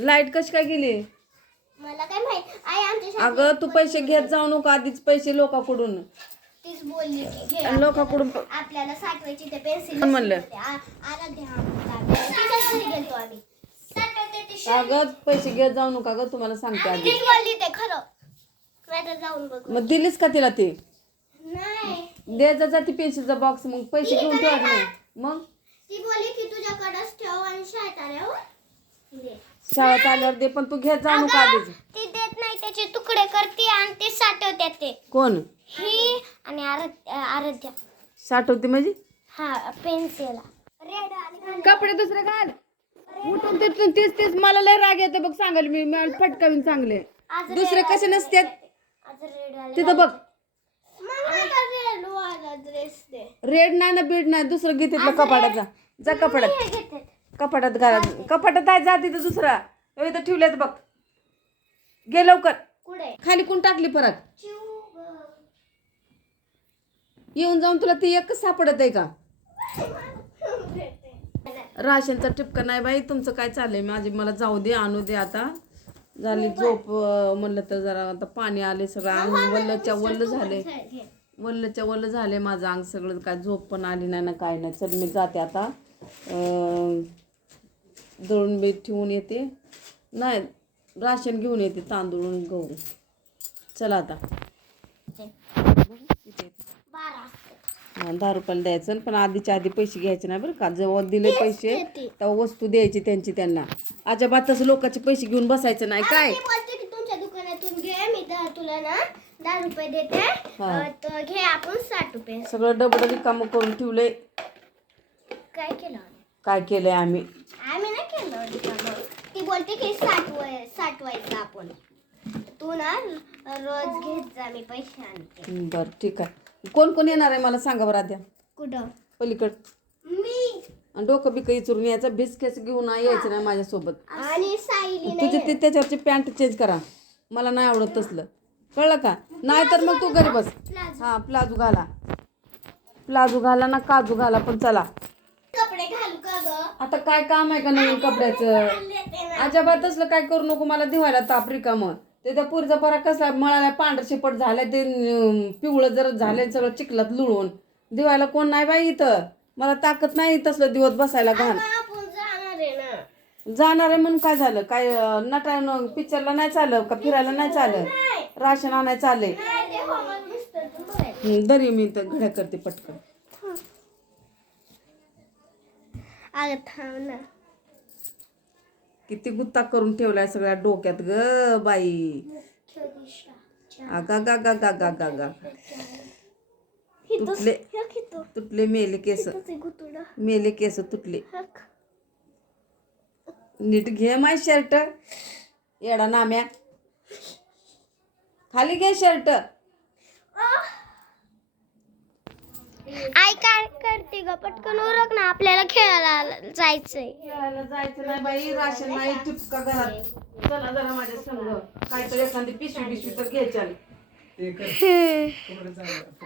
Light कशी काय गेली? मला काय माहीत. आई आमच्या शाळेत अगं तू पैसे घेत जाऊ नको आधीच पैसे लोकांकडून. तीच बोलली की घे. आणि लोकांकडून प- आपल्याला साठवायची ते पेन्सिल कोण म्हणलं? अगं पैसे घेत जाऊ नका ग तुम्हाला सांगते आधी. तीच बोलली ते खरं. नाही तर जाऊन बघ. मग दिलीस का तिला ते? नाही. दे जा ती पेन्सिलचा बॉक्स मग पैसे घेऊन ठेवा नाही मग? ती बोलली की तुझ्याकडेच ठेव आणि शाळेत आल्यावर दे. शाळेत आल्यावर दे पण तू घेत जाऊ नका आधीच ती देत नाही त्याचे तुकडे करते आणि ते साठवते ते. कोण? ही आणि आराध्या आराध्या. साठवते म्हणजे? हा पेन्सिल रेड आणि कपडे दुसरे घाल. उठून तिथून तेच तेच मला लय राग येतो बघ सांगाल मी मला फटकावीन चांगले. आज दुसरे कसे नसतात आज रेड आले तिथं बघ. रेड वाला ड्रेस दे. रेड नाही ना बीड नाही. दुसरं घे तिथलं जा कपाटात. घेते कपाटात घाला. कपाटात आहे जा तिथं दुसरा. इथं ठेवलेत बघ. घे लवकर. कुठे? खाली कोण टाकली परत येऊन जाऊन तुला ती एकच सापडत आहे का? राशनचा टिपका नाही बाई तुमचं काय चाललंय? माझी मला जाऊ दे आणू दे आता. झाली झोप म्हणलं तर जरा आता पाणी आले सगळं. अंग वल्लच्या वल्ल झाले. वल्लच्या वल्ल झाले माझं अंग सगळं काय झोप पण आली नाही ना काय नाही. चल मी जाते आता. अं, दळून बी ठेवून येते. नाही राशन घेऊन येते तांदूळ गहू. चला आता. दहा रुपयाला द्यायचं पण आधीच्या आधी पैसे घ्यायचे नाही बरं का. जेव्हा दिले पैसे तेव्हा वस्तू द्यायची त्यांची त्यांना. अजिबात तसं लोकांचे पैसे घेऊन बसायचं नाही काय? तुमच्या दुकानातून घे मी तुला ना दहा रुपये देते. घे आपण साठ रुपये. सगळं डबल रिकामं करून ठेवलंय काय केलं? काय केलंय आम्ही आम्ही नाही केलं रिकामं. ती बोलते की साठवाय साठवायचं आपण. तू ना रोज घेत जा मी पैसे आणते. बरं ठीक आहे. कोण कोण येणार आहे मला सांगा बरं आद्या? कुठं? पलीकड. मी. आणि डोकं बिकं इचरून यायचं बिस्केट घेऊन यायचं नाही माझ्यासोबत. आणि सायली तुझे ते त्याच्यावरची पॅन्ट चेंज करा. मला नाही आवडत तसलं. कळलं का? नाही तर मग तू घरी बस. प्लाझो. हा प्लाझो घाला. प्लाझो घाला ना काजू घाला पण चला. आता काय काम आहे का नवीन कपड्याचं. अजिबात असलं काय करू नको मला दिवायला ताप रिकाम. ते त्या पुरीचा परा कसा मळाला पांढर शिपट झालाय ते पिवळं जर झालंय सगळं चिखलात लुळून. दिवायला कोण नाही बाई इथं. मला ताकद नाही तसलं दिवस बसायला घाण. जाणार आहे म्हणून काय झालं? काय नटा पिक्चरला नाही चाललं का फिरायला नाही चाललं राशन आणाय चालले. नाही ते होमवर्क मिस्टर तू बघायचं. दरी मी तर घड्या करते पटकन. अगं थांब ना. किती गुत्ता करून ठेवलाय सगळ्या डोक्यात ग बाई. आगा गा गा गा गा गा गा. तुटले. तुटले मेले केस. मेले केस तुटले. नीट घे माय शर्ट. येडा नाम्या. खाली घे शर्ट. आई काय करते ग? पटकन उरक ना आपल्याला खेळायला जायचंय. खेळायला जायचं नाही बाई राशन नाही टिपका घरात. चला जरा माझ्या संग. काहीतरी एखादी पिशवी पिशवी तर घ्यायची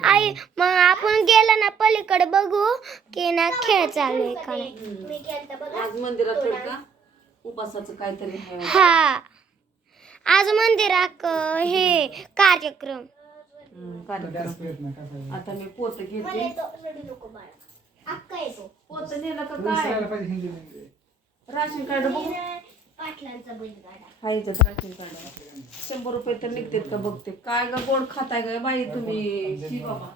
आई मग आपण गेलो ना पलीकडे बघू की ना खेळ चालू आहे का नाही. आज मंदिरात थोडं का? उपासाचं काहीतरी आहे. हा. आज मंदिरात हे कार्यक्रम. कार्यक्रम. आता मी पोत घेते. पोत नेलं का काय? राशन कार्ड बघू? पाटलांचा बैलगाडा याच्यात राशन कार्ड. शंभर रुपये तर निघतात का बघते? काय ग गोड खाताय ग बाई तुम्ही? बाबा.